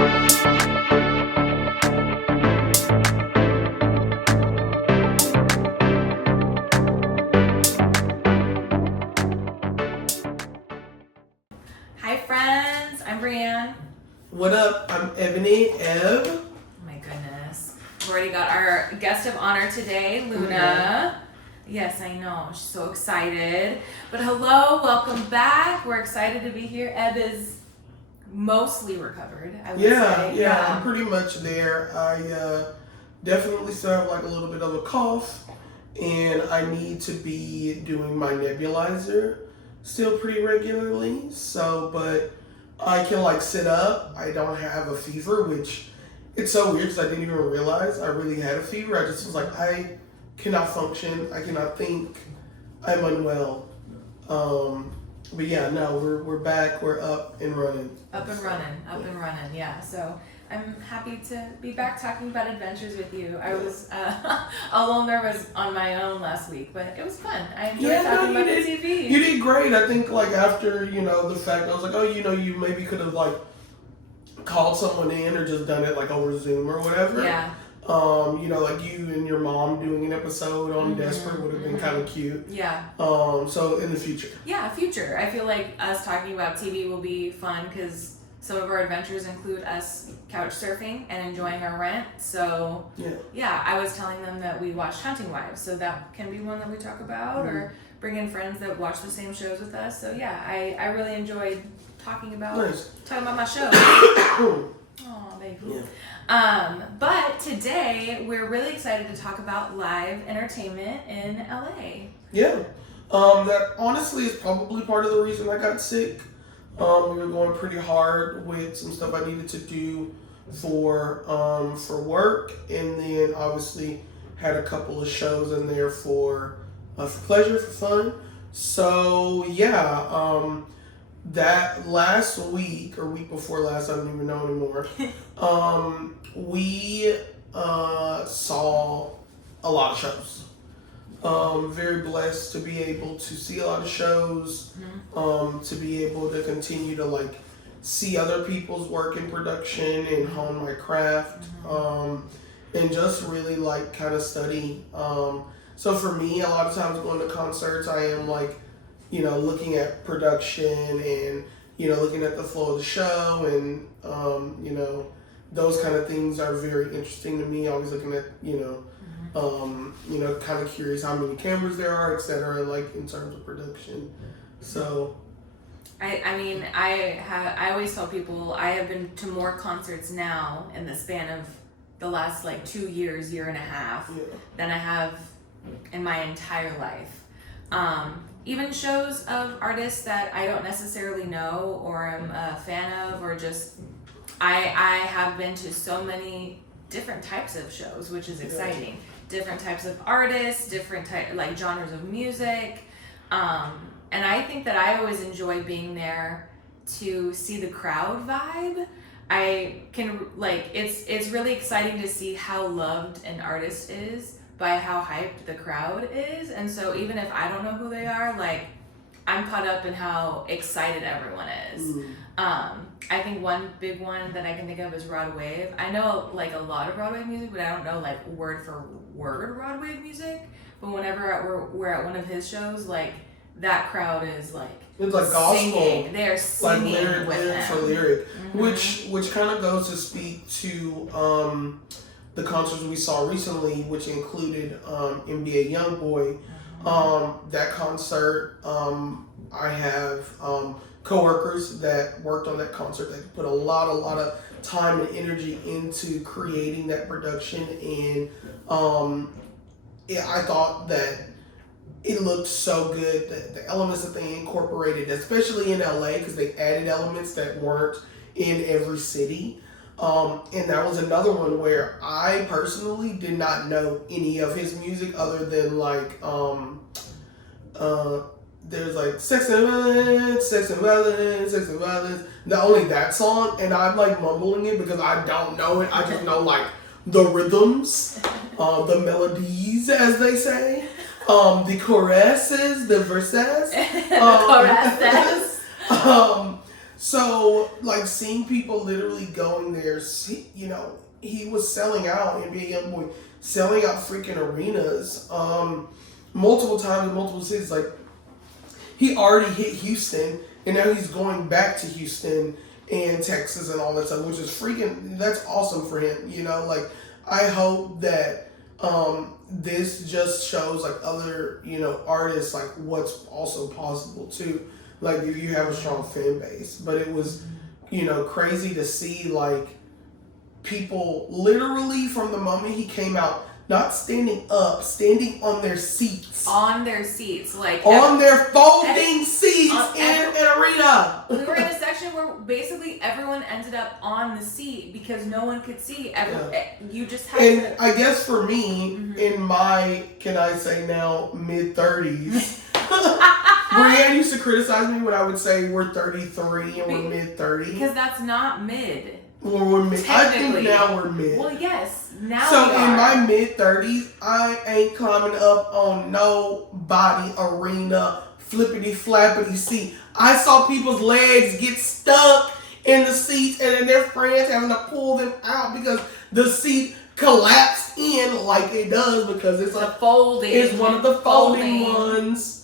Hi friends, I'm Brianne. What up? I'm Eb. Oh my goodness. We've already got our guest of honor today, Luna. Yes, I know. She's so excited. But hello, welcome back. We're excited to be here. Eb is mostly recovered, I would say. Yeah, I'm pretty much there. I definitely still have like a little bit of a cough, and I need to be doing my nebulizer still pretty regularly. So, but I can like sit up. I don't have a fever, which it's so weird because I didn't even realize I really had a fever. I just was like, I cannot function. I cannot think. I'm unwell. But yeah, no, we're back. We're up and running. Up and running, yeah. So I'm happy to be back talking about adventures with you. I was a little nervous on my own last week, but it was fun. I enjoyed talking about the TV. You did great. I think like after, the fact, I was like, oh, you maybe could have like called someone in or just done it like over Zoom or whatever. Yeah. Like you and your mom doing an episode on Desperate would have been kind of cute. Yeah. So in the future. Yeah, future. I feel like us talking about TV will be fun because some of our adventures include us couch surfing and enjoying our rent. So yeah, I was telling them that we watched Hunting Wives, so that can be one that we talk about, or bring in friends that watch the same shows with us. So yeah, I really enjoyed talking about my show. Oh, baby. Yeah. But today we're really excited to talk about live entertainment in LA. Yeah. That honestly is probably part of the reason I got sick. We were going pretty hard with some stuff I needed to do for work, and then obviously had a couple of shows in there for pleasure, for fun. So yeah, that last week or week before last, I don't even know anymore. We saw a lot of shows. Very blessed to be able to see a lot of shows, to be able to continue to like see other people's work in production and hone my craft, and just really like kind of study. So for me, a lot of times going to concerts, I am like, looking at production and, looking at the flow of the show, and, those kind of things are very interesting to me. Always looking at, kind of curious how many cameras there are, et cetera, like in terms of production. So, I always tell people I have been to more concerts now in the span of the last like 2 years, year and a half, than I have in my entire life. Even shows of artists that I don't necessarily know or am a fan of, or just I have been to so many different types of shows, which is exciting. Different types of artists, different like genres of music, and I think that I always enjoy being there to see the crowd vibe. I can it's really exciting to see how loved an artist is by how hyped the crowd is, and so even if I don't know who they are, like I'm caught up in how excited everyone is. I think one big one that I can think of is Rod Wave. I know like a lot of Broadway music, but I don't know like word for word Rod Wave music. But whenever we're at one of his shows, like that crowd is like it's like gospel. Singing. They are singing like lyric for lyric, which kind of goes to speak to the concerts we saw recently, which included NBA YoungBoy. That concert, I have coworkers that worked on that concert that put a lot of time and energy into creating that production, and I thought that it looked so good. The elements that they incorporated, especially in LA, because they added elements that weren't in every city. And that was another one where I personally did not know any of his music other than like there's like Sex and Violence, not only that song, and I'm like mumbling it because I don't know it. I just know like the rhythms, the melodies, as they say, the choruses, the verses. So, like, seeing people literally going there, you know, he was selling out, NBA YoungBoy, selling out freaking arenas, multiple times in multiple cities. Like, he already hit Houston, and now he's going back to Houston and Texas and all that stuff, which is freaking, that's awesome for him, you know? Like, I hope that this just shows, like, other, you know, artists, like, what's also possible, too. Like, if you have a strong fan base. But it was, you know, crazy to see, like, people literally from the moment he came out, not standing up, standing on their seats. On their seats. Like, on their folding seats in an arena. We were in a section where basically everyone ended up on the seat because no one could see. You just had and to. I guess for me, in my, can I say now, mid-30s, Brianne used to criticize me when I would say we're 33 and we're mid-30s. Because that's not mid. Well, we're mid. I think now we're mid. Well, yes. Now so we are. in my mid-30s, I ain't climbing up on nobody arena flippity flappity seat. I saw people's legs get stuck in the seats and then their friends having to pull them out because the seat collapsed in like it does because it's a folding. It's one of the folding ones.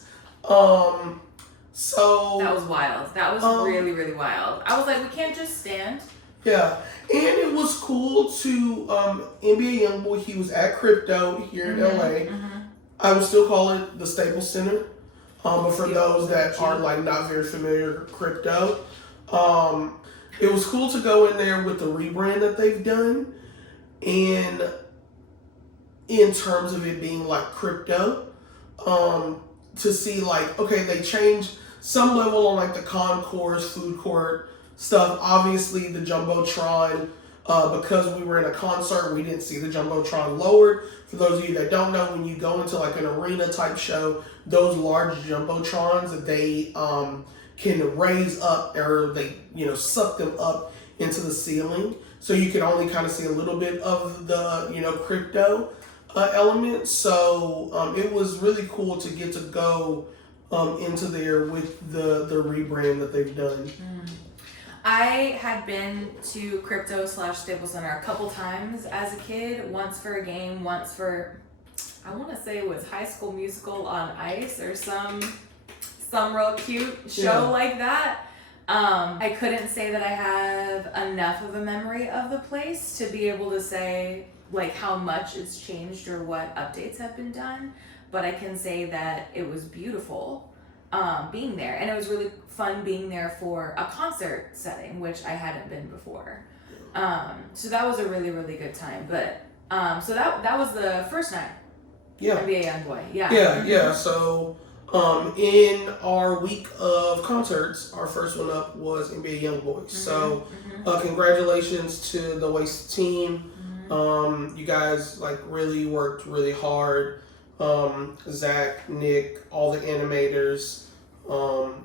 So that was wild. That was really, really wild. I was like, we can't just stand. Yeah, and it was cool to NBA YoungBoy. He was at Crypto here in LA. I would still call it the Staples Center, but for those that are like not very familiar with Crypto, it was cool to go in there with the rebrand that they've done, and in terms of it being like Crypto, to see like, okay, they changed some level on like the concourse, food court stuff. Obviously the Jumbotron, because we were in a concert, we didn't see the Jumbotron lowered. For those of you that don't know, when you go into like an arena type show, those large Jumbotrons that they can raise up, or they, you know, suck them up into the ceiling, so you can only kind of see a little bit of the, you know, Crypto element. So it was really cool to get to go into there with the rebrand that they've done. I had been to Crypto / Staples Center a couple times as a kid. Once for a game, once for, I want to say it was High School Musical on Ice or some real cute show like that. I couldn't say that I have enough of a memory of the place to be able to say like how much it's changed or what updates have been done, but I can say that it was beautiful being there, and it was really fun being there for a concert setting, which I hadn't been before. So that was a really, really good time. But so that was the first night. Yeah. NBA YoungBoy. Yeah. Yeah. So in our week of concerts, our first one up was NBA YoungBoy. So congratulations to the Waste team. You guys like really worked really hard. Zach, Nick, all the animators.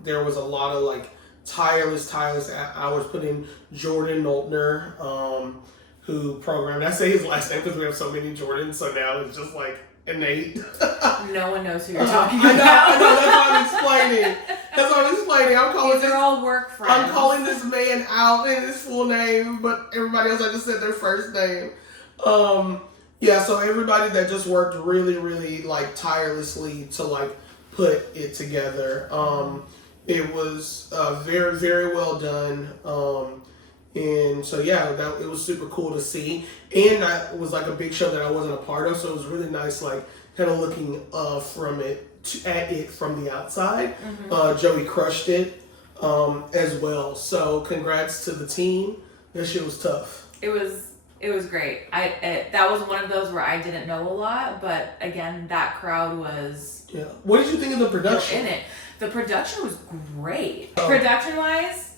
There was a lot of like tireless hours put in. Jordan Noltner, who programmed. I say his last name because we have so many Jordans, so now it's just like innate. No one knows who you're talking about. I know. That's what I'm explaining. I'm calling. These are all work friends. I'm calling this man out in his full name, but everybody else I just said their first name. Yeah, so everybody that just worked really, really like tirelessly to like put it together. It was very, very well done. And so yeah, it was super cool to see. And that was like a big show that I wasn't a part of, so it was really nice, like kind of looking at it from the outside. Joey crushed it as well. So congrats to the team. That shit was tough. It was great. That was one of those where I didn't know a lot, but again, that crowd was. Yeah. What did you think of the production? In it, the production was great. Production-wise,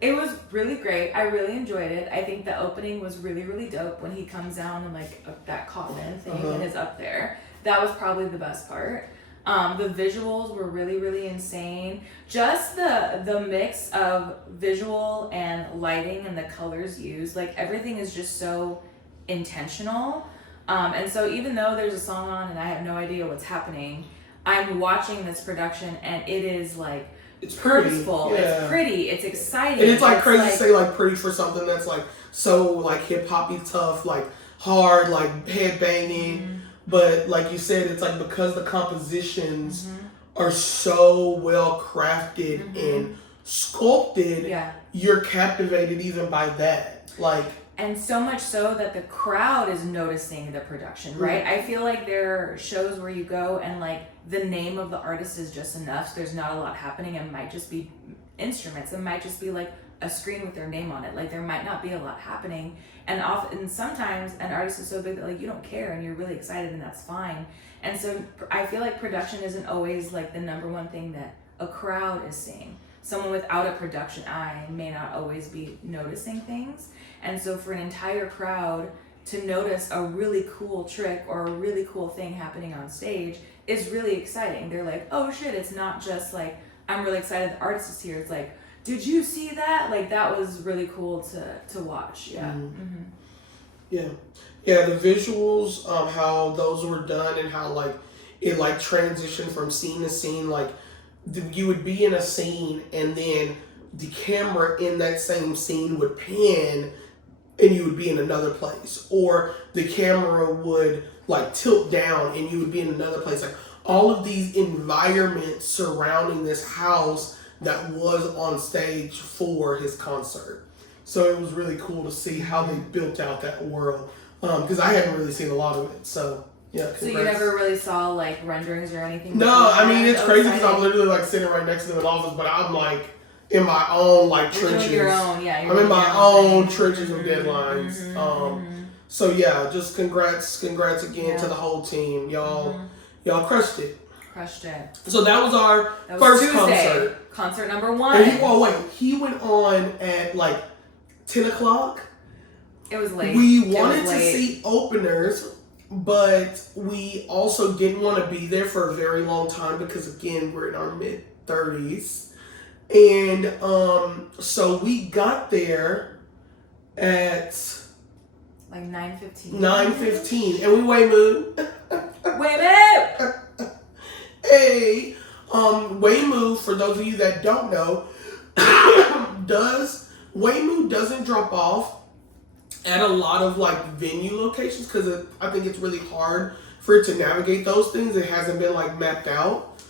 it was really great. I really enjoyed it. I think the opening was really, really dope when he comes down and like that coffin thing and is up there. That was probably the best part. The visuals were really, really insane. Just the mix of visual and lighting and the colors used, like everything is just so intentional. And so even though there's a song on and I have no idea what's happening, I'm watching this production and it is like it's pretty. purposeful. Yeah. It's pretty. It's exciting. And it's like crazy to say like pretty for something that's like so like hip hoppy tough, like hard, like head banging. Mm-hmm. But like you said, it's like because the compositions are so well crafted and sculpted, you're captivated even by that. Like, and so much so that the crowd is noticing the production, right? I feel like there are shows where you go and like the name of the artist is just enough. So there's not a lot happening. It might just be instruments. It might just be like a screen with their name on it. Like there might not be a lot happening. And often, sometimes an artist is so big that like you don't care and you're really excited and that's fine. And so I feel like production isn't always like the number one thing that a crowd is seeing. Someone without a production eye may not always be noticing things. And so for an entire crowd to notice a really cool trick or a really cool thing happening on stage is really exciting. They're like, oh shit, it's not just like, I'm really excited the artist is here. It's like, did you see that? Like that was really cool to watch. Yeah. Yeah, the visuals, how those were done and how like it like transitioned from scene to scene. Like you would be in a scene and then the camera in that same scene would pan and you would be in another place, or the camera would like tilt down and you would be in another place. Like all of these environments surrounding this house that was on stage for his concert. So it was really cool to see how they built out that world, because I hadn't really seen a lot of it. So yeah. Congrats. So you never really saw like renderings or anything? No, I mean it's crazy because I'm literally like sitting right next to them in office, but I'm like in my own like trenches. Your own, yeah. I'm in my own trenches of deadlines. So yeah, just congrats again to the whole team. Y'all crushed it. Crushed it. So that was our first Tuesday. Concert number 1. And he went on at like 10 o'clock. It was late. We wanted to see openers, but we also didn't want to be there for a very long time because again, we're in our mid-30s. And so we got there at like 9:15. 9:15, and we Waymoo. Hey, Waymoo, for those of you that don't know, Waymoo doesn't drop off at a lot of like venue locations because I think it's really hard for it to navigate those things. It hasn't been like mapped out.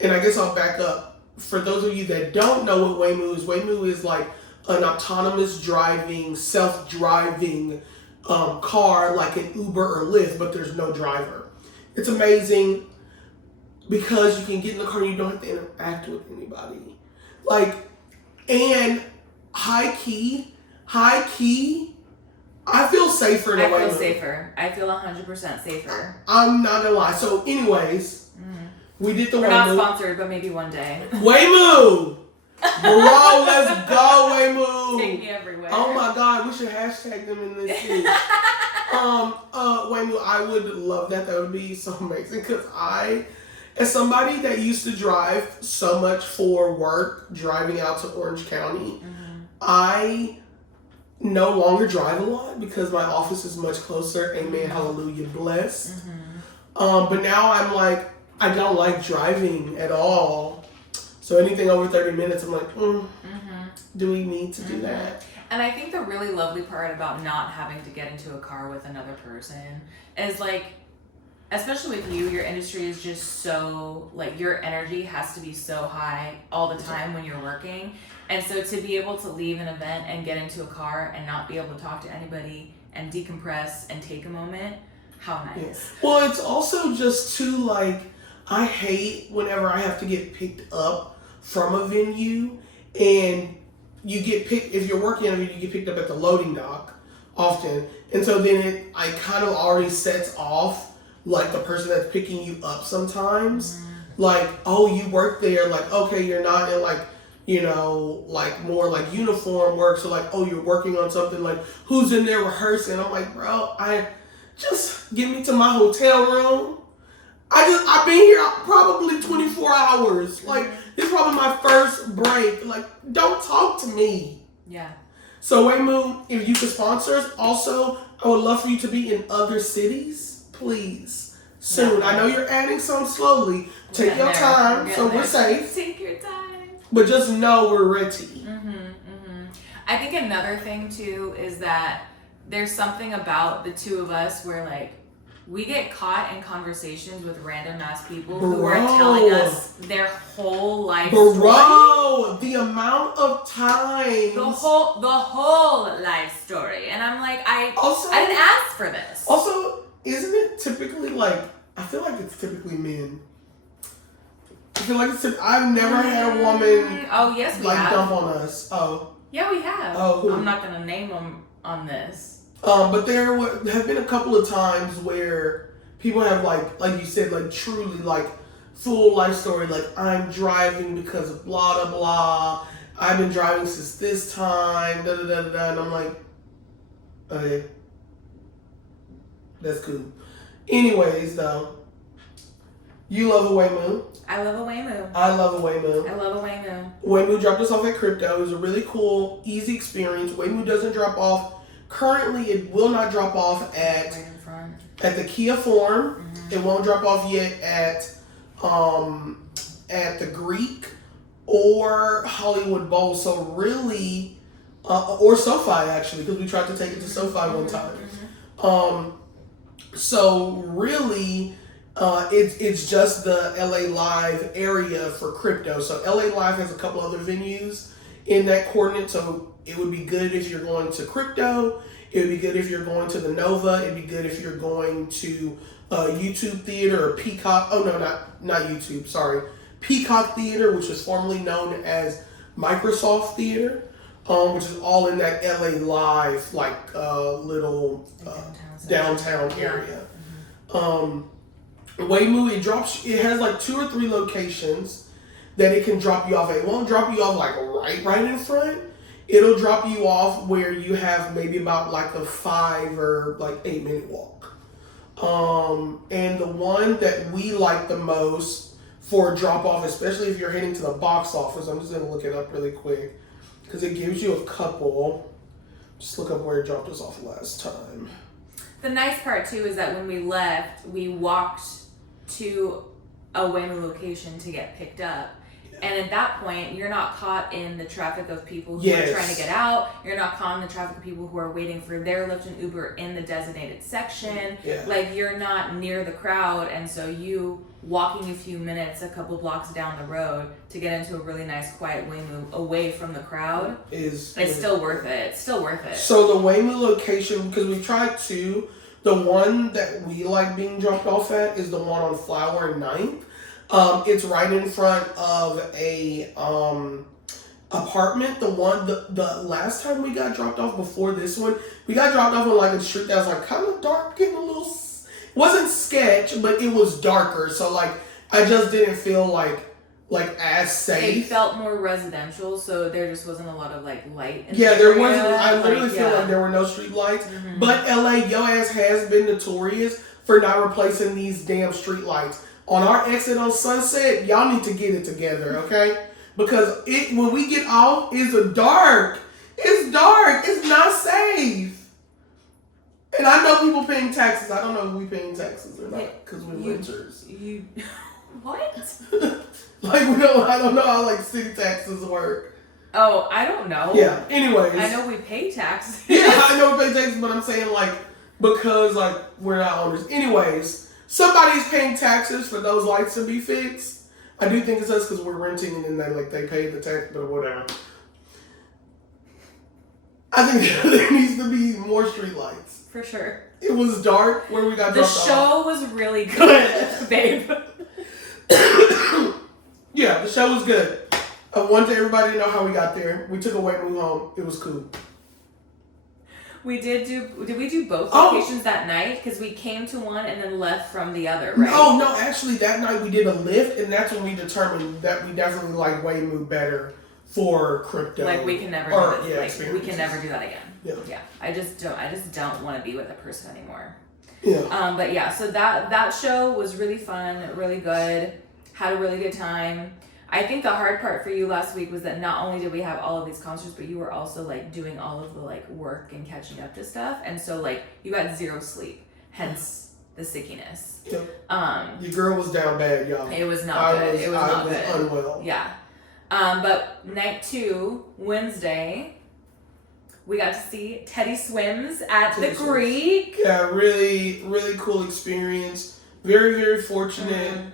And I guess I'll back up. For those of you that don't know what Waymoo is like an autonomous driving, self-driving car like an Uber or Lyft, but there's no driver. It's amazing because you can get in the car and you don't have to interact with anybody. Like, and high key, I feel safer in a Waymoo. I feel safer. I feel 100% safer. I'm not gonna lie. So anyways, we did the Waymoo. We're not sponsored, but maybe one day. Waymoo! Bro, let's go, Waymoo! Take me everywhere. Oh my God, we should hashtag them in this shit. Waymoo, I would love that. That would be so amazing. Because as somebody that used to drive so much for work, driving out to Orange County, I no longer drive a lot because my office is much closer. Amen, hallelujah, bless. But now I'm like, I don't like driving at all. So anything over 30 minutes, I'm like, do we need to do that? And I think the really lovely part about not having to get into a car with another person is like, especially with you, your industry is just so, like your energy has to be so high all the time when you're working. And so to be able to leave an event and get into a car and not be able to talk to anybody and decompress and take a moment, how nice. Yeah. Well, it's also just too like, I hate whenever I have to get picked up from a venue and you get picked, if you're working at a venue, you get picked up at the loading dock often. And so then it kind of already sets off like the person that's picking you up sometimes. Like, oh, you work there. Like, okay, you're not in like, you know, like more like uniform work. So like, oh, you're working on something like who's in there rehearsing. I'm like, bro, just get me to my hotel room. I've been here probably 24 hours. Like, this is probably my first break. Like, don't talk to me. Yeah. So, Waymoo, if you could sponsor us, also, I would love for you to be in other cities, please. Soon. I know you're adding some slowly. Take your time, so we're safe. Take your time. But just know we're ready. I think another thing too is that there's something about the two of us where like we get caught in conversations with random ass people who are telling us their whole life story. The amount of time. The whole life story. And I'm like, I didn't ask for this. Also, isn't it typically like, I feel like it's typically men. I feel like I've never had a woman dump on us. Oh. Yeah, we have. Oh, who? I'm not going to name them on this. But there have been a couple of times where people have like you said, like truly like full life story. Like, I'm driving because of blah, blah, blah. I've been driving since this time, da, da, da, da, da. And I'm like, okay, that's cool. Anyways, though, you love a Waymoo. I love a Waymoo. I love a Waymoo. I love a Waymoo. Waymoo dropped us off at Crypto. It was a really cool, easy experience. Waymoo doesn't drop off. Currently, it will not drop off at the Kia Forum. It won't drop off yet at the Greek or Hollywood Bowl. So really, or SoFi actually, because we tried to take it to SoFi one time. So really, it's just the LA Live area for Crypto. So LA Live has a couple other venues in that coordinate. So it would be good if you're going to Crypto. It would be good if you're going to the Nova. It'd be good if you're going to YouTube Theater or Peacock. Oh, no, not YouTube. Sorry. Peacock Theater, which was formerly known as Microsoft Theater, which is all in that LA Live, like little downtown area. Waymoo, it has like 2 or 3 locations that it can drop you off at. It won't drop you off like right in front. It'll drop you off where you have maybe about like a 5 or like 8 minute walk. And the one that we like the most for a drop off, especially if you're heading to the box office, I'm just gonna look it up really quick because it gives you a couple. Just look up where it dropped us off last time. The nice part too is that when we left, we walked to a Waymoo location to get picked up. And at that point, you're not caught in the traffic of people who are trying to get out. You're not caught in the traffic of people who are waiting for their Lyft and Uber in the designated section. Like, you're not near the crowd. And so you walking a few minutes, a couple blocks down the road to get into a really nice, quiet Waymoo away from the crowd it's still worth it. It's still worth it. So the Waymoo location, because we tried 2, the one that we like being dropped off at is the one on Flower and 9th. It's right in front of a apartment. The last time we got dropped off before this one, we got dropped off on like a street that was like kind of dark, getting a little. It wasn't sketch, but it was darker. So like I just didn't feel like as safe. It felt more residential, so there just wasn't a lot of like light. There wasn't. I literally feel like there were no street lights. But LA, your ass has been notorious for not replacing these damn street lights. On our exit on Sunset, y'all need to get it together, okay? Because when we get off, it's dark. It's dark. It's not safe. And I know people paying taxes. I don't know if we paying taxes or not because we're renters. What? I don't know how like city taxes work. Oh, I don't know. Yeah. Anyways, I know we pay taxes. Yeah, I know we pay taxes, but I'm saying like because like we're not owners. Anyways. Somebody's paying taxes for those lights to be fixed. I do think it's us because we're renting and then they pay the tax, but whatever. I think there needs to be more street lights. For sure. It was dark where we got dropped off. The show was really good, babe. Yeah, the show was good. I wanted everybody to know how we got there. We took a Waymoo home. It was cool. Did we do both locations that night? Because we came to one and then left from the other, right? Oh, no, actually that night we did a lift and that's when we determined that we definitely like Waymoo better for Crypto. Like we can never do this. Like we can never do that again. Yeah. I just don't want to be with a person anymore. Yeah. But yeah, so that show was really fun, really good. Had a really good time. I think the hard part for you last week was that not only did we have all of these concerts, but you were also like doing all of the like work and catching up to stuff, and so like you got 0 sleep, hence the sickiness. Your girl was down bad, y'all. It was not good. It was not good. Unwell. Yeah. But night 2, Wednesday, we got to see Teddy Swims at the Greek. Yeah, really, really cool experience. Very, very fortunate.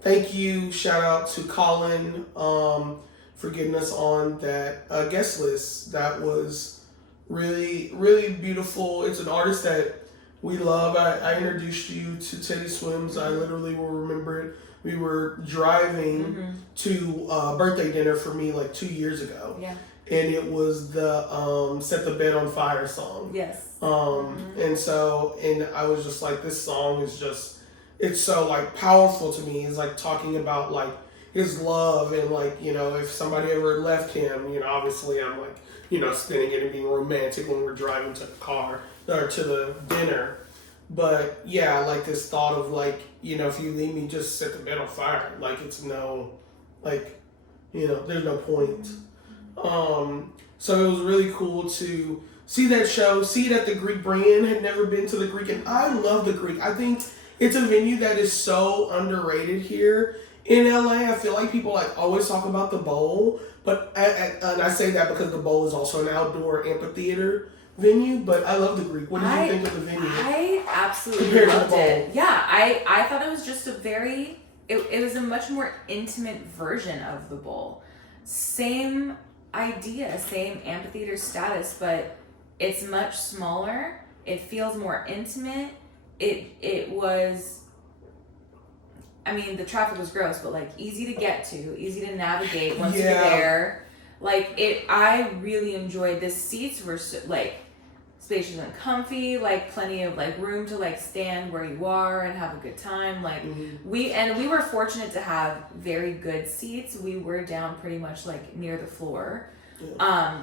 Thank you. Shout out to Colin for getting us on that guest list. That was really, really beautiful. It's an artist that we love. I introduced you to Teddy Swims. I literally will remember it. We were driving to a birthday dinner for me like 2 years ago. Yeah. And it was the Set the Bed on Fire song. Yes. And I was just like, this song is just, it's so like powerful to me. It's like talking about like his love and like, you know, if somebody ever left him, you know, obviously I'm like, you know, spinning it and being romantic when we're driving to the car or to the dinner. But yeah, like this thought of like, you know, if you leave me, just set the bed on fire. Like it's no, like, you know, there's no point. So it was really cool to see that show, see it at the Greek. Brianne had never been to the Greek, and I love the Greek. I think it's a venue that is so underrated here in LA. I feel like people like always talk about the Bowl, but and I say that because the Bowl is also an outdoor amphitheater venue. But I love the Greek. What did you think of the venue? I absolutely compared loved to the Bowl? it. Yeah, I thought it was just a very, it was a much more intimate version of the Bowl. Same idea, same amphitheater status, but it's much smaller. It feels more intimate. It was, I mean, the traffic was gross, but like easy to get to, easy to navigate once you're there. Like I really enjoyed the seats were so, like spacious and comfy, like plenty of like room to like stand where you are and have a good time. Like we were fortunate to have very good seats. We were down pretty much like near the floor.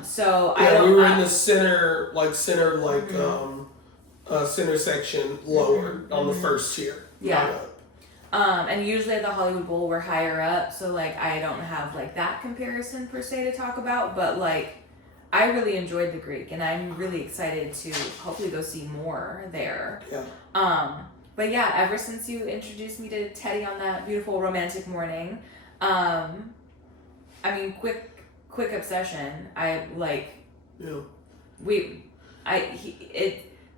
So we were in the center section lower on the first tier. Yeah. And usually at the Hollywood Bowl we're higher up, so like I don't have like that comparison per se to talk about, but like I really enjoyed the Greek and I'm really excited to hopefully go see more there. Yeah. But yeah, ever since you introduced me to Teddy on that beautiful romantic morning, I mean quick obsession. I like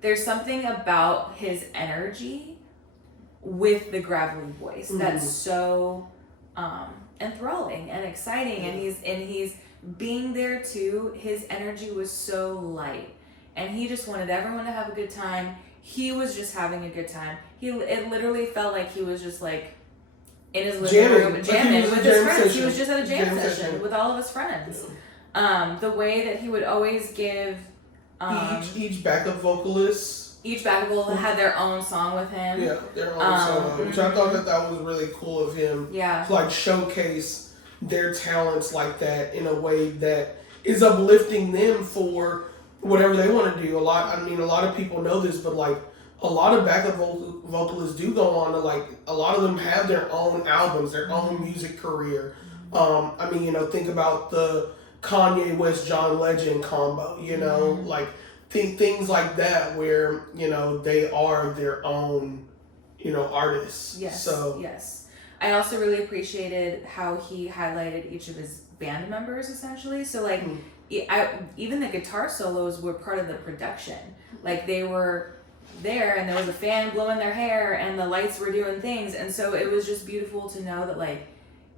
there's something about his energy with the gravelly voice that's so enthralling and exciting, and he's being there too. His energy was so light and he just wanted everyone to have a good time. He was just having a good time. It literally felt like he was just like in his living room jamming with his friends. Session. He was just at a jam session with all of his friends. The way that he would always give each backup vocalist. Each backup vocalist had their own song with him. Yeah, their own song, which I thought that was really cool of him. Yeah. To like showcase their talents like that in a way that is uplifting them for whatever they want to do. A lot of people know this, but like a lot of backup vocalists do go on to like, a lot of them have their own albums, their own music career. Think about the Kanye West John Legend combo, like things like that where, they are their own, artists. Yes. So yes. I also really appreciated how he highlighted each of his band members essentially. So like even the guitar solos were part of the production. Like they were there and there was a fan blowing their hair and the lights were doing things, and so it was just beautiful to know that like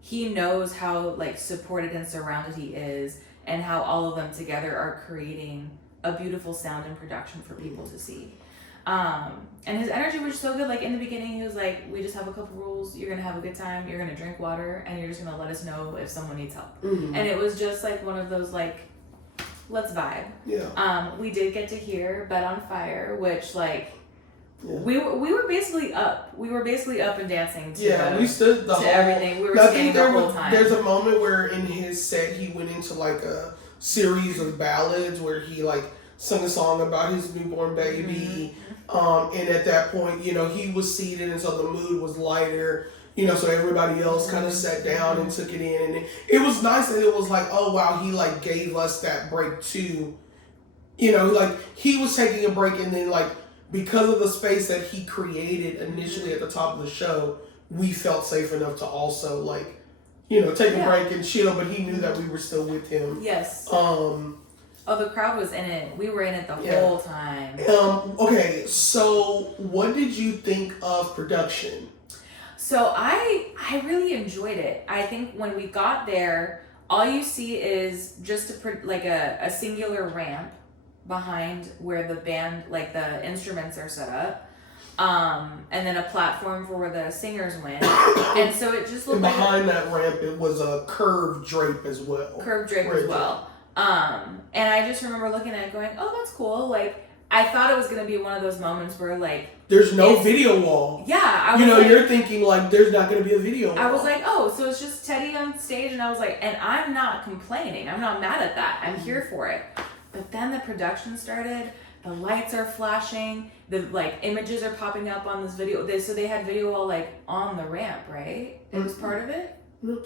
he knows how like supported and surrounded he is and how all of them together are creating a beautiful sound and production for people to see. And his energy was so good. Like in the beginning he was like, we just have a couple rules. You're gonna have a good time, you're gonna drink water, and you're just gonna let us know if someone needs help. And it was just like one of those like, let's vibe. Yeah. We did get to hear Bed on Fire, which like we were basically up. We were basically up and dancing to we stood the whole everything. We were standing the whole time. There's a moment where in his set he went into like a series of ballads where he like sung a song about his newborn baby. And at that point, he was seated, and so the mood was lighter. So everybody else kind of sat down and took it in, and it was nice that it was like, oh wow, he like gave us that break too. Like he was taking a break, and then like because of the space that he created initially at the top of the show, we felt safe enough to also like take a break and chill, but he knew that we were still with him. Yes. The crowd was in it. We were in it the whole time. Okay, so what did you think of production? So I really enjoyed it. I think when we got there, all you see is just a singular ramp behind where the band, like the instruments are set up. And then a platform for where the singers went. And so it just looked behind that ramp, it was a curved drape as well. And I just remember looking at it going, oh, that's cool. Like, I thought it was going to be one of those moments where, like... There's no video wall. Yeah. You're thinking, like, there's not going to be a video wall. I was like, oh, so it's just Teddy on stage. And I was like, and I'm not complaining. I'm not mad at that. I'm here for it. But then the production started... The lights are flashing. The images are popping up on this video. So they had video all on the ramp, right? It was part of it. No,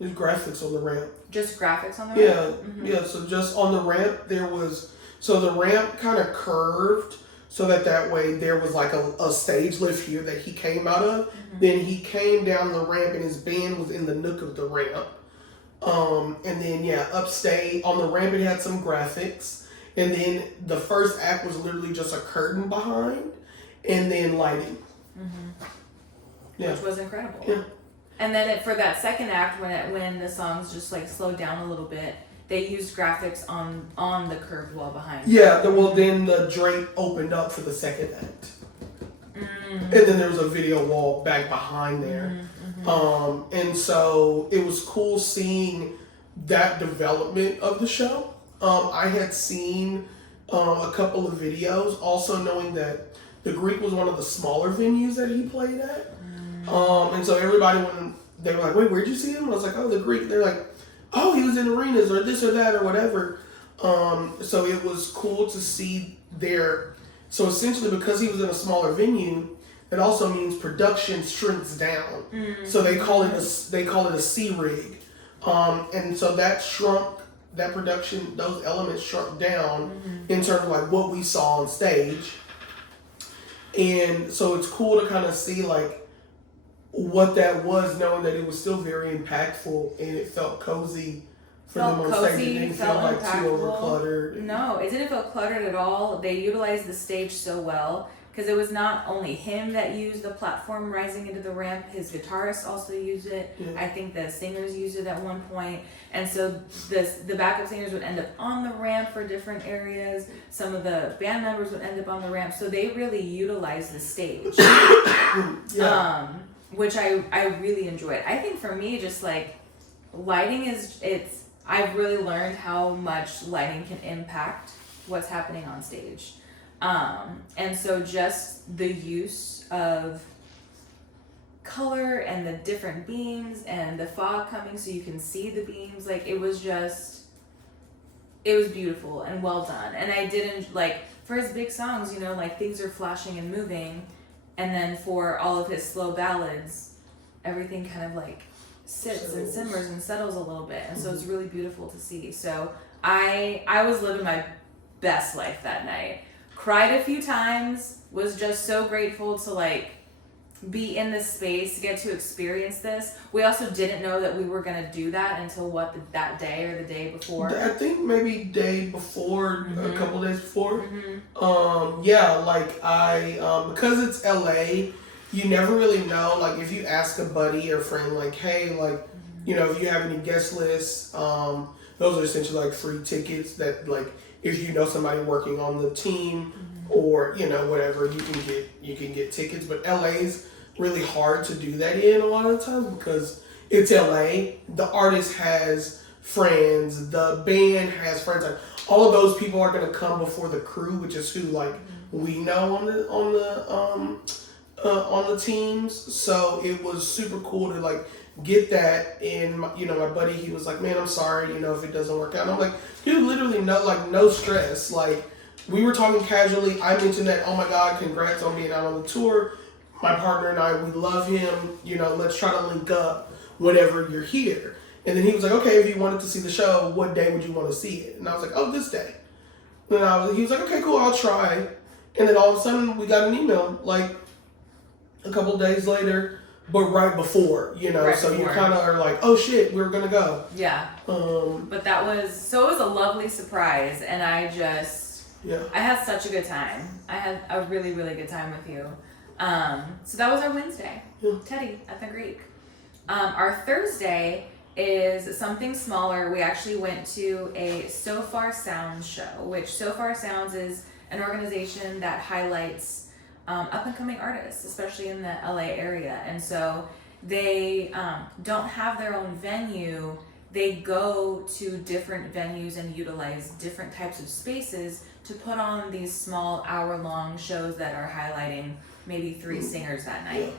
there's graphics on the ramp. Just graphics on the ramp. Yeah, yeah. So just on the ramp, there was. So the ramp kind of curved, so that way there was like a stage lift here that he came out of. Then he came down the ramp, and his band was in the nook of the ramp. And then upstage on the ramp, it had some graphics. And then the first act was literally just a curtain behind, and then lighting. Which was incredible. Yeah. And then for that second act, when the songs just slowed down a little bit, they used graphics on the curved wall behind. Yeah. Then the drape opened up for the second act, and then there was a video wall back behind there. And so it was cool seeing that development of the show. I had seen a couple of videos, also knowing that the Greek was one of the smaller venues that he played at. And so everybody, when they were like, wait, where'd you see him? I was like, oh, the Greek. They're like, oh, he was in arenas or this or that or whatever. So it was cool to see there. So essentially, because he was in a smaller venue, it also means production shrinks down. So they call it a C rig. And so that shrunk. That production, those elements shrunk down in terms of what we saw on stage. And so it's cool to kind of see what that was, knowing that it was still very impactful and it felt cozy for them on stage. It didn't feel too overcluttered. No, it didn't feel cluttered at all. They utilized the stage so well. Because it was not only him that used the platform rising into the ramp, his guitarist also used it. Yeah. I think the singers used it at one point. And so the backup singers would end up on the ramp for different areas. Some of the band members would end up on the ramp. So they really utilized the stage, which I really enjoyed. I think for me, just lighting I've really learned how much lighting can impact what's happening on stage. And so just the use of color and the different beams and the fog coming so you can see the beams, it was beautiful and well done. And I didn't, for his big songs, things are flashing and moving, and then for all of his slow ballads, everything kind of sits and simmers and settles a little bit. And so it's really beautiful to see. So I was living my best life that night. Cried a few times, was just so grateful to be in this space, get to experience this. We also didn't know that we were going to do that until that day or the day before. I think maybe day before, a couple days before. Because it's LA, you never really know, if you ask a buddy or friend, hey, if you have any guest lists, those are essentially free tickets that if you know somebody working on the team or whatever, you can get tickets. But LA's really hard to do that in a lot of the times because it's LA. The artist has friends, the band has friends. All of those people are gonna come before the crew, which is who we know on the teams. So it was super cool to get that. And my buddy, he was like, man, I'm sorry, if it doesn't work out. And I'm like, dude, literally no stress. We were talking casually. I mentioned that, oh my God, congrats on being out on the tour. My partner and I, we love him. Let's try to link up whenever you're here. And then he was like, okay, if you wanted to see the show, what day would you want to see it? And I was like, oh, this day. And he was like, okay, cool, I'll try. And then all of a sudden we got an email, a couple days later, but right before, you know, Right so you before. kind of are like, oh shit, we're gonna go. Yeah. But that was, it was a lovely surprise, and I had such a good time. I had a really, really good time with you. So that was our Wednesday. Yeah. Teddy at the Greek. Our Thursday is something smaller. We actually went to a So Far Sounds show, which So Far Sounds is an organization that highlights up and coming artists, especially in the LA area. And so they don't have their own venue. They go to different venues and utilize different types of spaces to put on these small hour-long shows that are highlighting maybe 3 singers that night.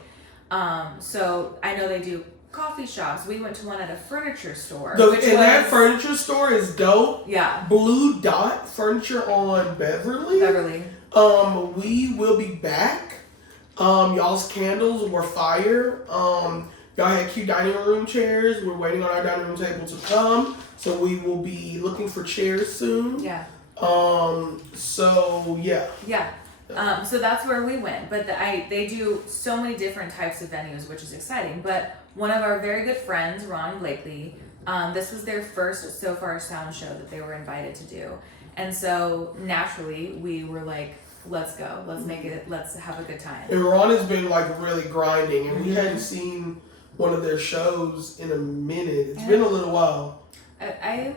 So I know they do coffee shops. We went to one at a furniture store. That furniture store is dope. Yeah. Blue Dot Furniture on Beverly. We will be back. Y'all's candles were fire. Y'all had cute dining room chairs. We're waiting on our dining room table to come. So we will be looking for chairs soon. Yeah. So yeah. Yeah. So that's where we went. But they do so many different types of venues, which is exciting. But one of our very good friends, Ron Blakely, this was their first So Far Sound show that they were invited to do. And so naturally we were like, let's go. Let's make it. Let's have a good time. And Ron has been like really grinding, and we hadn't seen one of their shows in a minute. It's been a little while. I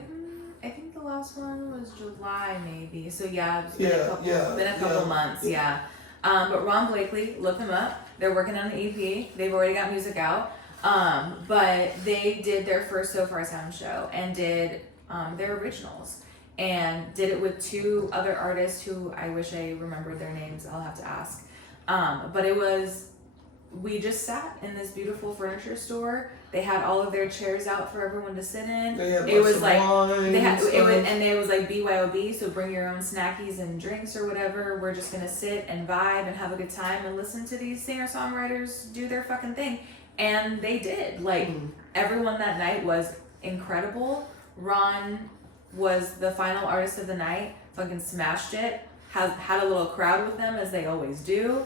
think the last one was July maybe. So yeah, it's been a couple months. Yeah. But Ron Blakely, look them up. They're working on the EP. They've already got music out. But they did their first So Far Sound show and did their originals. And did it with 2 other artists who I wish I remembered their names. I'll have to ask. But we just sat in this beautiful furniture store. They had all of their chairs out for everyone to sit in. It was like BYOB, so bring your own snackies and drinks or whatever. We're just gonna sit and vibe and have a good time and listen to these singer-songwriters do their fucking thing. And they did. Everyone that night was incredible. Ron was the final artist of the night, fucking smashed it, had a little crowd with them as they always do.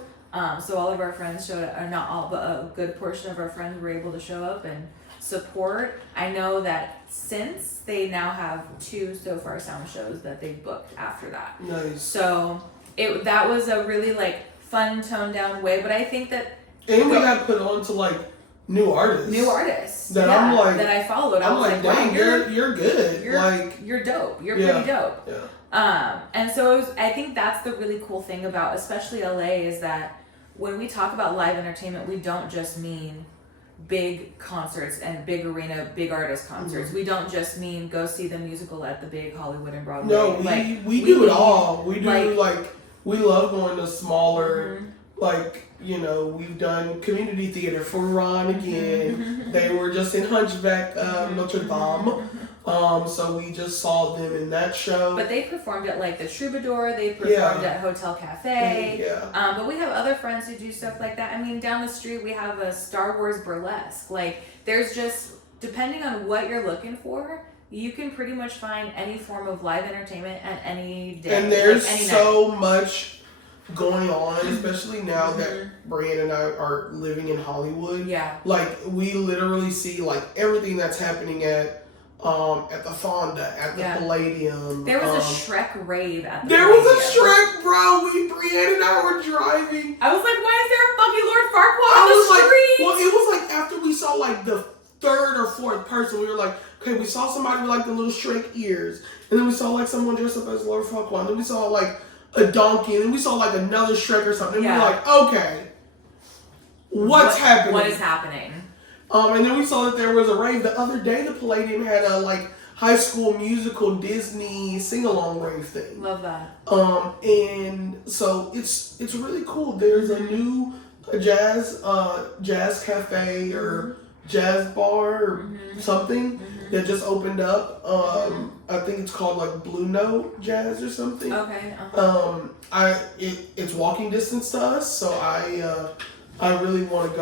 So all of our friends showed up, or not all, but a good portion of our friends were able to show up and support. I know that since they now have 2 So Far Sound shows that they booked after that. Nice. So that was a really fun toned down way, but I think that we got put on to new artists that I'm that I followed. I'm like, dang, you're good. You're dope. You're pretty dope. Yeah. And so I think that's the really cool thing about especially LA is that when we talk about live entertainment, we don't just mean big concerts and big arena, big artist concerts. We don't just mean go see the musical at the big Hollywood and Broadway. No, we do it all. We do we love going to smaller we've done community theater for Ron again. They were just in Hunchback Notre Dame. So we just saw them in that show. But they performed at the Troubadour. They performed at Hotel Cafe. Yeah. But we have other friends who do stuff like that. I mean, down the street we have a Star Wars burlesque. There's just, depending on what you're looking for, you can pretty much find any form of live entertainment at any day. And there's so much going on, especially now that Brianne and I are living in Hollywood. Yeah. We literally see everything that's happening at the Fonda, at the Palladium. There was a Shrek rave at the There was a Shrek, bro. Brianne and I were driving. I was like, why is there a fucking Lord Farquaad on the street? Well, it was after we saw the 3rd or 4th person, we were like, okay, we saw somebody with the little Shrek ears, and then we saw like someone dressed up as Lord Farquaad, and then we saw like a donkey, and then we saw like another Shrek or something. And we were like, okay, what's happening? What is happening? And then we saw that there was a rave. The other day, the Palladium had a like High School Musical Disney sing-along rave thing. Love that. And so it's really cool. There's a new jazz cafe or jazz bar or something that just opened up. I think it's called like Blue Note Jazz or something. Okay. It's walking distance to us, so I really want to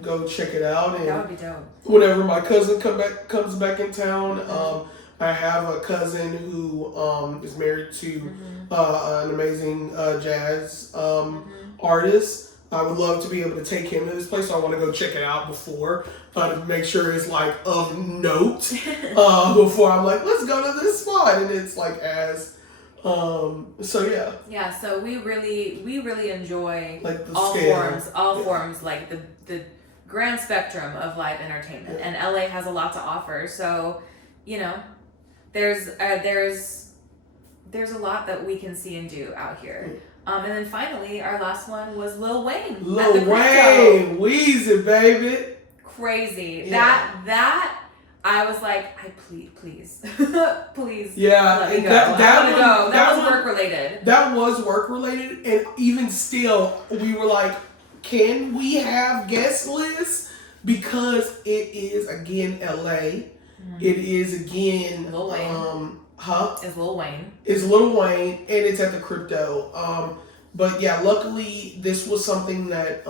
go check it out. And that would be dope. Whenever my cousin comes back in town, I have a cousin who is married to an amazing jazz artist. I would love to be able to take him to this place, so I want to go check it out before to make sure it's like of note before I'm like, let's go to this spot, and it's like as so yeah. Yeah, so we really enjoy like the all forms, like the grand spectrum of live entertainment, and LA has a lot to offer. So, you know, there's a lot that we can see and do out here. And then finally, our last one was Lil Wayne. Lil Wayne, Weezy, baby. Crazy. Yeah. That I was like, please, please. Yeah, let me go. That was work related. That was work related, and even still, we were like, can we have guest lists? Because it is again LA. It is again Lil Wayne. Is Lil Wayne. It's Lil Wayne, and it's at the Crypto. But yeah, luckily this was something that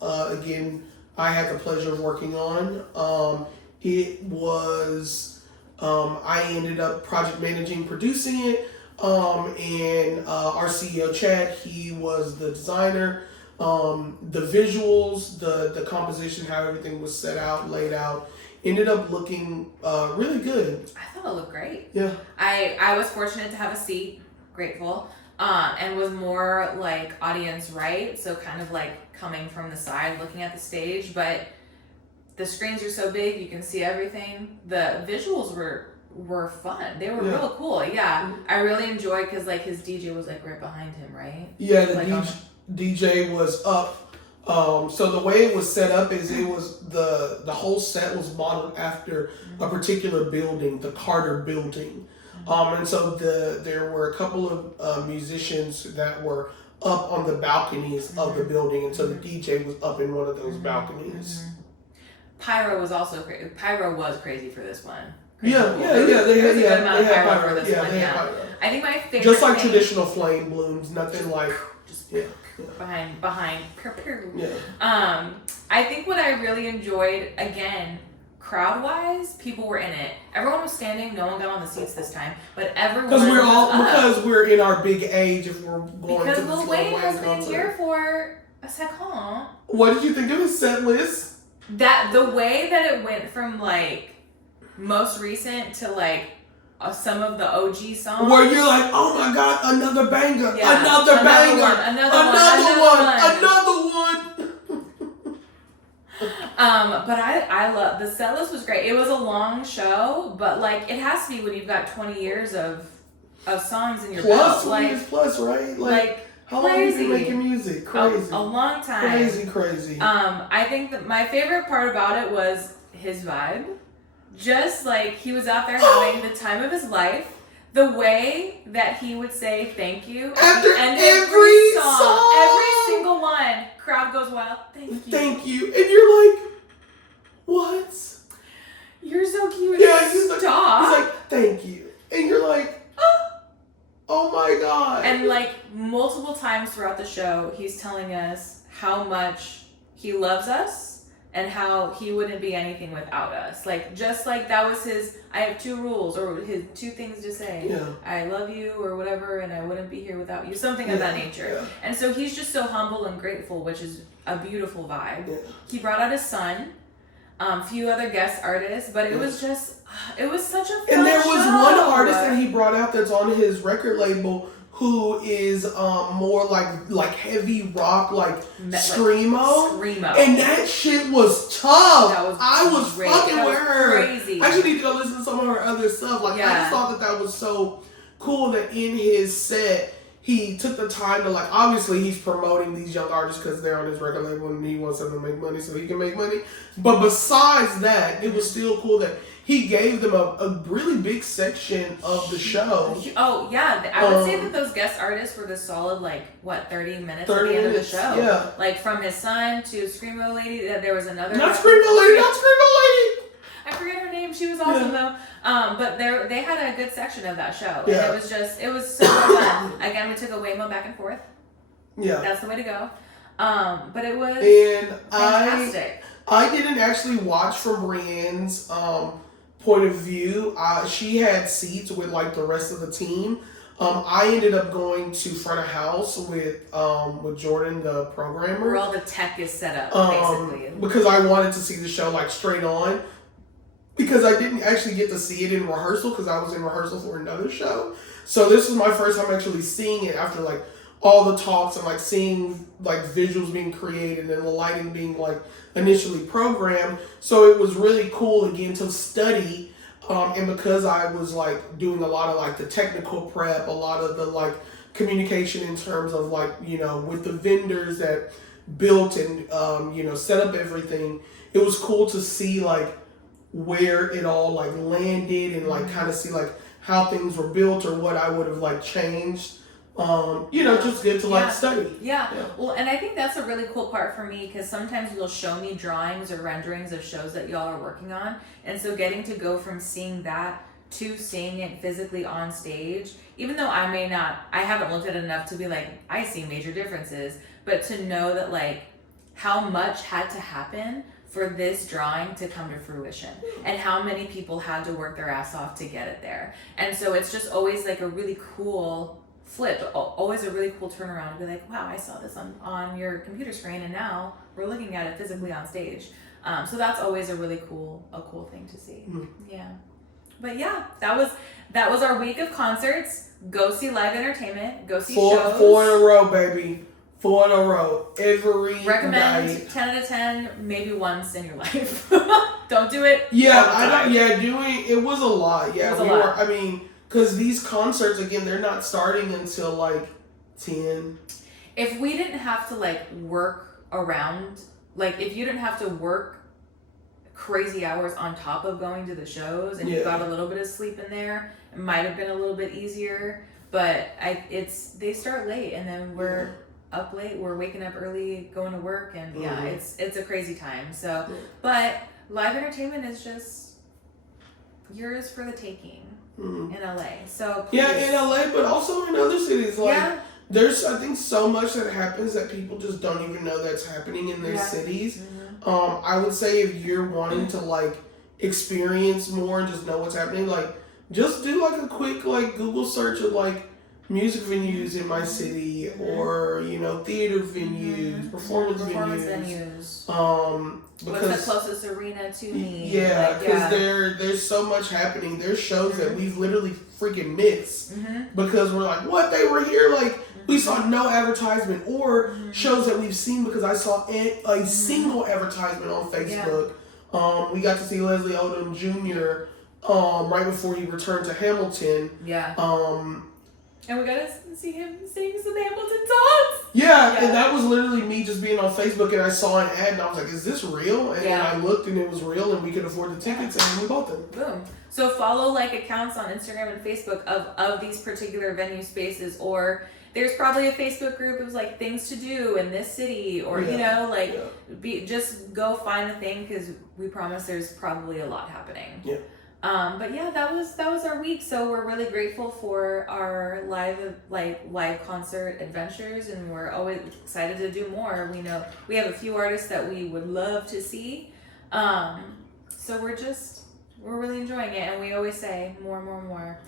again I had the pleasure of working on. It was I ended up project managing, producing it, and our CEO Chad, he was the designer. The visuals, the composition, how everything was set out, laid out, ended up looking really good. I thought it looked great. Yeah. I was fortunate to have a seat, grateful, and was more like audience right, so kind of like coming from the side looking at the stage, but the screens are so big you can see everything. The visuals were fun. They were real cool. Yeah. Mm-hmm. I really enjoyed because like his DJ was like right behind him, right? Yeah, the DJ was up. So the way it was set up is it was the whole set was modeled after a particular building, the Carter Building. And so there were a couple of musicians that were up on the balconies of the building, and so the DJ was up in one of those balconies. Pyro was also Pyro was crazy for this one. Yeah. They had pyro for this one. Yeah. Pyro. I think my favorite. Just like traditional flame blooms, nothing like just behind. Yeah. I think what I really enjoyed, again, crowd-wise, people were in it. Everyone was standing. No one got on the seats this time, but everyone because we're in our big age. If we're going because to Lil Wayne has been here for a second. What did you think of his set list? That the way that it went from like most recent to like some of the OG songs, where you're like, oh my god, another banger, another banger, another one. But I love the set list was great. It was a long show, but like it has to be when you've got 20 years of songs in your belt. 20 years plus, right? Like how long have you been making music? Crazy. A long time. Crazy. I think that my favorite part about it was his vibe. Just like he was out there having the time of his life. The way that he would say thank you after every song, every single one, crowd goes wild. Thank you, and you're like, what? You're so cute. Yeah, he's stop. He's like, thank you, and you're like, oh my god. And like multiple times throughout the show, he's telling us how much he loves us. And how he wouldn't be anything without us. Like, just like that was his, I have 2 rules, or his 2 things to say. Yeah. I love you, or whatever, and I wouldn't be here without you. Something of that nature. Yeah. And so he's just so humble and grateful, which is a beautiful vibe. Yeah. He brought out his son, few other guest artists, but it was just, it was such a fun And there was show. one artist that he brought out that's on his record label who is more like heavy rock, like screamo. And that shit was tough. I was great. Fucking with her. Crazy. I actually need to go listen to some of her other stuff. Like I just thought that was so cool that in his set he took the time to like. Obviously, he's promoting these young artists because they're on his record label and he wants them to make money so he can make money. But besides that, it was still cool that he gave them a really big section of the show. Oh, yeah. I would say that those guest artists were the solid, 30 minutes at the end of the show. Yeah. Like, from his son to Screamo Lady, there was another... Not Screamo Lady! I forget her name. She was awesome, though. But they had a good section of that show. Yeah. And it was so fun. Again, we took a Waymo back and forth. Yeah. That's the way to go. But it was fantastic. I didn't actually watch from Brianne's... point of view. She had seats with like the rest of the team, I ended up going to front of house with Jordan, the programmer. Where all the tech is set up, basically. Because I wanted to see the show like straight on. Because I didn't actually get to see it in rehearsal because I was in rehearsal for another show. So this was my first time actually seeing it after like all the talks and like seeing like visuals being created and the lighting being like initially programmed. So it was really cool again to study. And because I was like doing a lot of like the technical prep, a lot of the like communication in terms of like, you know, with the vendors that built and, you know, set up everything, it was cool to see like where it all like landed and like kind of see like how things were built or what I would have like changed. You know, just good to like study. Yeah. Well, and I think that's a really cool part for me because sometimes you'll show me drawings or renderings of shows that y'all are working on. And so getting to go from seeing that to seeing it physically on stage, even though I haven't looked at it enough to be like, I see major differences, but to know that like how much had to happen for this drawing to come to fruition and how many people had to work their ass off to get it there. And so it's just always like a really cool flip, always a really cool turnaround to be like, wow, I saw this on your computer screen and now we're looking at it physically on stage. So that's always a really cool thing to see. Yeah. But yeah, that was our week of concerts. Go see live entertainment, go see shows. 4 in a row, baby. 4 in a row. Every recommend night. 10 out of 10, maybe once in your life. Don't do it. Doing it was a lot. Yeah, it was a lot. I mean, because these concerts again, they're not starting until like 10. If we didn't have to like work around, like if you didn't have to work crazy hours on top of going to the shows and you got a little bit of sleep in there, it might have been a little bit easier. But they start late and then we're up late, we're waking up early, going to work, and it's a crazy time. So, but live entertainment is just yours for the taking in LA. So please. Yeah, in LA, but also in other cities. Like there's, I think, so much that happens that people just don't even know that's happening in their cities. I would say if you're wanting to like experience more and just know what's happening, like just do like a quick like Google search of like music venues in my city, or you know, theater venues, performance venues. Because what's the closest arena to me? Yeah, because there's so much happening. There's shows that we've literally freaking missed because we're like, what, they were here? Like we saw no advertisement, or shows that we've seen because I saw a single advertisement on Facebook. We got to see Leslie Odom Jr. Right before he returned to Hamilton. And we got to see him sing some Hamilton songs. Yeah, and that was literally me just being on Facebook and I saw an ad and I was like, is this real? And then I looked and it was real and we could afford the tickets and we bought them. Boom. So follow like accounts on Instagram and Facebook of these particular venue spaces, or there's probably a Facebook group of like things to do in this city, or you know, like just go find the thing because we promise there's probably a lot happening. But yeah, that was our week. So we're really grateful for our live concert adventures, and we're always excited to do more. We know we have a few artists that we would love to see. So we're really enjoying it, and we always say more.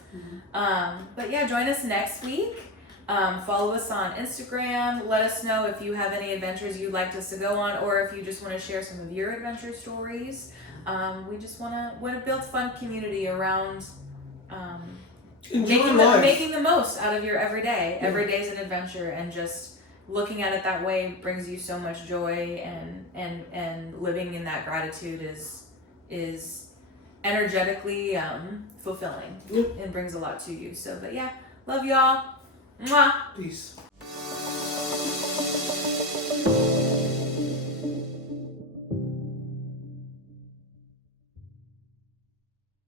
But yeah, join us next week. Follow us on Instagram. Let us know if you have any adventures you'd like us to go on, or if you just want to share some of your adventure stories. We just want to build a fun community around making the most out of your everyday. Every day is an adventure, and just looking at it that way brings you so much joy, and living in that gratitude is energetically fulfilling and brings a lot to you. So, but yeah, love y'all. Mwah. Peace.